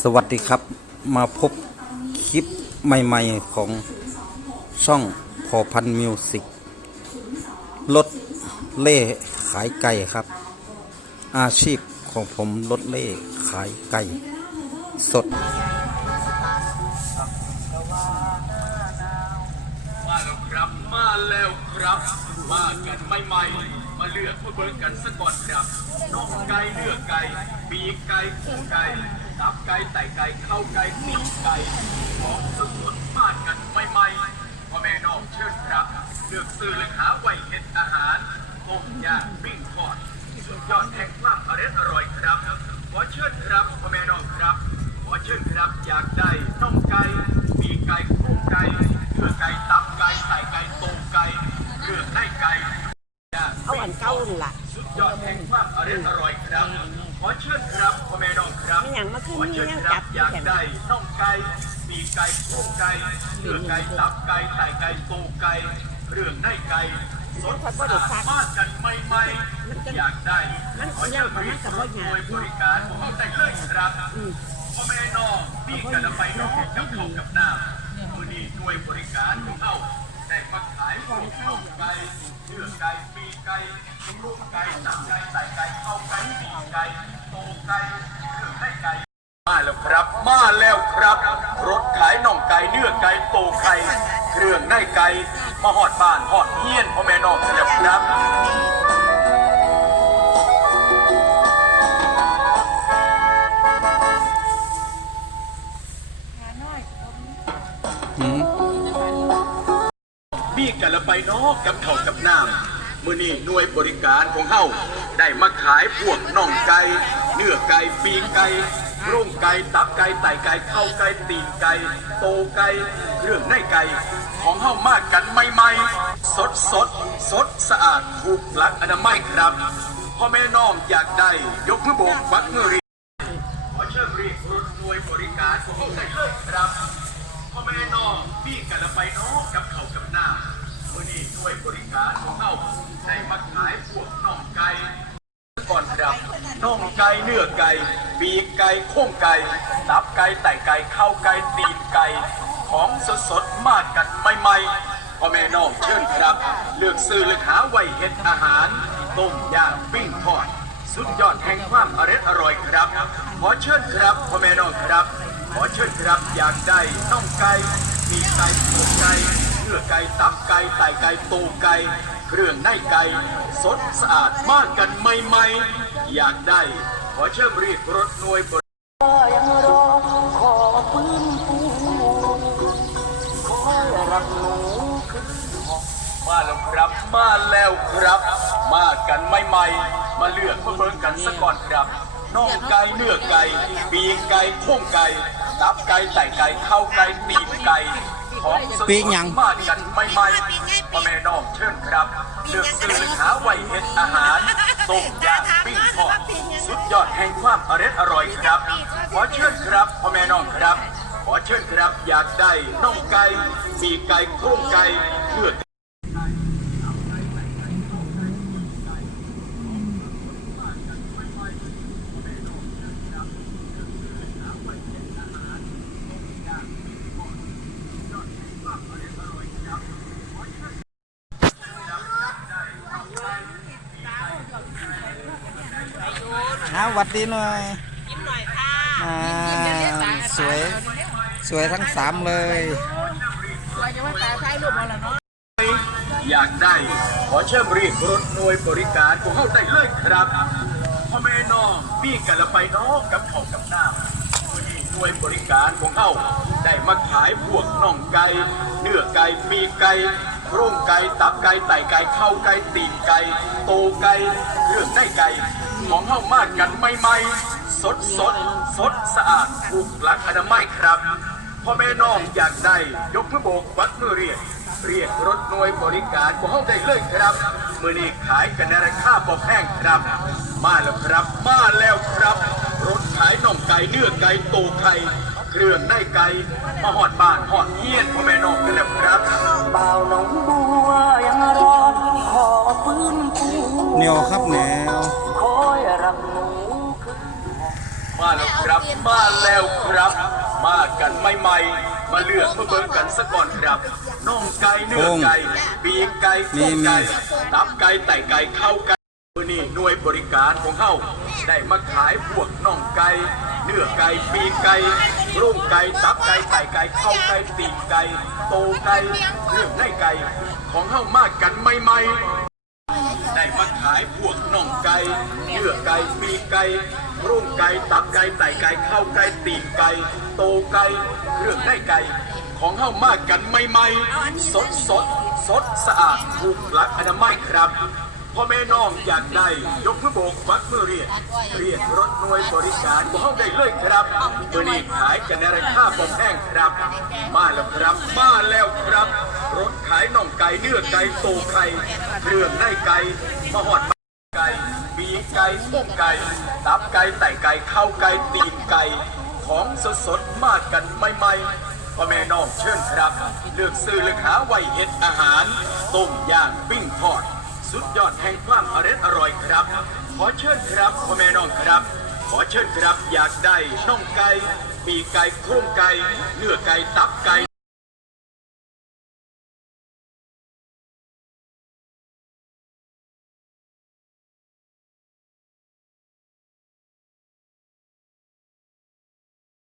สวัสดีครับมาพบคลิปใหม่ๆของช่องพอพันมิวสิกรถเล่ขายไก่ครับ อาชีพของผมรถเล่ขายไก่ สด มาแล้วครับมาแล้วครับมากันใหม่ๆมาเลือกมาเบิ่งกันสักก่อนครับน้องไก่เลือกไก่ปีกไก่คู่ไก่ ตับไก่ไต่ไก่เข้าไก่ตีนไก่ของสดๆมากันใหม่ๆพ่อแม่น้องเชิญครับ เลือกซื้อและหาไว้เห็ดอาหารต้มย่างปิ้งทอดสุดยอดแห่งความอร่อย อมีเชิญหยังครัจับบอยากได้น่องไก่ปีกไก่คู่ไก่เลือไก่ตับไก่ไต่ไก่โตไก่เรื่องได้ไก่สดสะอาดมากกันใหม่ๆอยากได้มันขอเลี้เชิยงญกับรีมันบกับรบ่ถหหยาน่วยบริการของเราได้เลยครับพ่อแม่น้องพี่กันไปน้องกับเขากับหน้ามือนี้หน่วยบริการของเราได้มาขายพวกน่องไก่เนื้อไก่ปีกไก่ลูกไก่ตับไก่ใส่ไก่เข้าไก่ปีกไก่โตไก่ เครื่องในไก่มาหอดบ้านหอดเฮียนพ่อแม่น้องแล้วครับอืมมีกันละไปเนอกกับเขาวกับน้ำมื้อนี้หน่วยบริการของเฮาได้มาขายพวกน่องไก่เนื้อไก่ปีกไก่โร่งไก่ตับไก่ไตไก่เข้าไก่ตีนไก่โตไก่เครื่องในไก่ของเฮามากกันใหม่ๆ สดสดสดสะอาดถูกหลักอนามัยครับพ่อแม่น้องอยากได้ยกมือโบกวักมือเรียกขอเชิญเรียกรถหน่วยบริการของเฮาได้เลยครับพ่อแม่น้องพี่กันละไปน้องกับเขาวกับหน้าวันนี้ด้วยบริการของเขาได้มาขายพวกน่องไก่ก่อนครับ น่องไก่เนื้อไก่ปีกไก่โค้งไก่ตับไก่ไต่ไก่ข้าวไก่ตีนไก่ ของสดสดมากกันใหม่ๆพ่อแม่น้องเชิญครับ เลือกซื้อและหาไว้เห็ดอาหาร ต้มย่างปิ้งทอด สุดยอดแห่งความอร่อยอร่อยครับ ขอเชิญครับพ่อแม่น้องครับ ขอเชิญครับอยากได้น่องไก่มีไก่ปูไก่เนื้อไก่ตับไก่ไตไก่ตูไก่เครื่องในไก่สดสะอาดมากกันใหม่ๆ อยากได้ ขอเชิญรียกรถหน่วยบริยังรอขอฟื้นฟูขอรับหนูขึ้นมาแล้วครับ มาแล้วครับ มากันใหม่ๆมาเลือกมาเบิ่งกันสักก่อนครับน่องไก่เนื้อไก่ปีกไก่โค้งไก่ตับไก่ไตไก่เข้าไก่ตีนไก่ ของสดปีกหยัง มากันใหม่ๆพ่อแม่น้องเชิญครับเลือกซื้อหาไว้เห็ดอาหารต้มย่างปิ้งทอดสุดยอดแห่งความอร่อยอร่อยครับ ขอเชิญครับพ่อแม่น้องครับ ขอเชิญครับอยากได้น่องไก่ปีกไก่โค้งไก่เนื้อ นะหวัดดีหน่อยยิ้มหน่อยค่ะอ่าสวยสวยทั้งสามเลยเราจะว่าตาท้ายรูปมาแล้วเนาะอยากได้ ขอเชิญเรียกรถหน่วยบริการของเขาได้เลยครับพ่อแม่น้องพี่กันละไปน้องกับเขาวกับน้ำวันนี้หน่วยบริการของเขาได้มาขายพวกน่องไก่เนื้อไก่ปีกไก่โครงไก่ตับไก่ไตไก่เข้าไก่ตีนไก่โตไก่เครื่องในไก่ ของเขามากกันใหม่ๆ สดสดสดสะอาดถูกหลักอนามัยครับพ่อแม่น้องอยากได้ยกมือโบกวัดมือเรียก เรียกรถหน่วยบริการของเขาได้เลยครับมือนี้ขายกันในราคาพอแพงครับ มาแล้วครับมาแล้วครับ รถขายน่องไก่เนื้อไก่โตไข่เครื่องในไก่มาหอดบ้านหอดเฮียนพ่อแม่น้องกันแล้วครับเบาหนองบัวยังรอขอฟื้นฟู เหนียวครับแนวคอยรับหนู มาแล้วครับ มากันใหม่ๆมาเลือกมาเบิ่งกันสักก่อนครับน่องไก่เนื้อไก่ปีกไก่โครงไก่ตับไก่ไต่ไก่เข้าไก่มื้อนี้หน่วยบริการของเฮาได้มาขายพวกน่องไก่เนื้อไก่ปีกไก่ลูกไก่ตับไก่ไต่ไก่เข้าไก่ตีนไก่โตไก่เครื่องในไก่ของเฮามากันใหม่ๆได้มาขายพวกน่องไก่เนื้อไก่ปีกไก่ รุ่งไก่ตับไก่ไต่ไก่เข้าไก่ตีนไก่โตไก่เครื่องในไก่ของเฮามากกันใหม่ๆสดสดสดสะอาดถูกหลักอนามัยครับพ่อแม่น้องอยากได้ยกมือโบกวักมือเรียกเรียกรถหน่วยบริการของเฮาได้เลยครับเมื่อนี้ขายกันในราคาบ่แพงครับ มาแล้วครับมาแล้วครับ รถขายน่องไก่เนื้อไก่โตไข่เครื่องในไก่มาหอดไก่ปีก ไก่พวกไก่ตับไก่ไต่ไก่ข้าวไก่ตีนไก่ ของสดสดมากกันใหม่ๆพ่อแม่น้องเชิญครับ เลือกซื้อเลือกหาไว้เห็ดอาหาร ต้มย่างปิ้งทอด สุดยอดแห่งความอร่อยอร่อยครับ ขอเชิญครับพ่อแม่น้องครับ ขอเชิญครับอยากได้น่องไก่ปีกไก่โครงไก่เนื้อไก่ตับไก่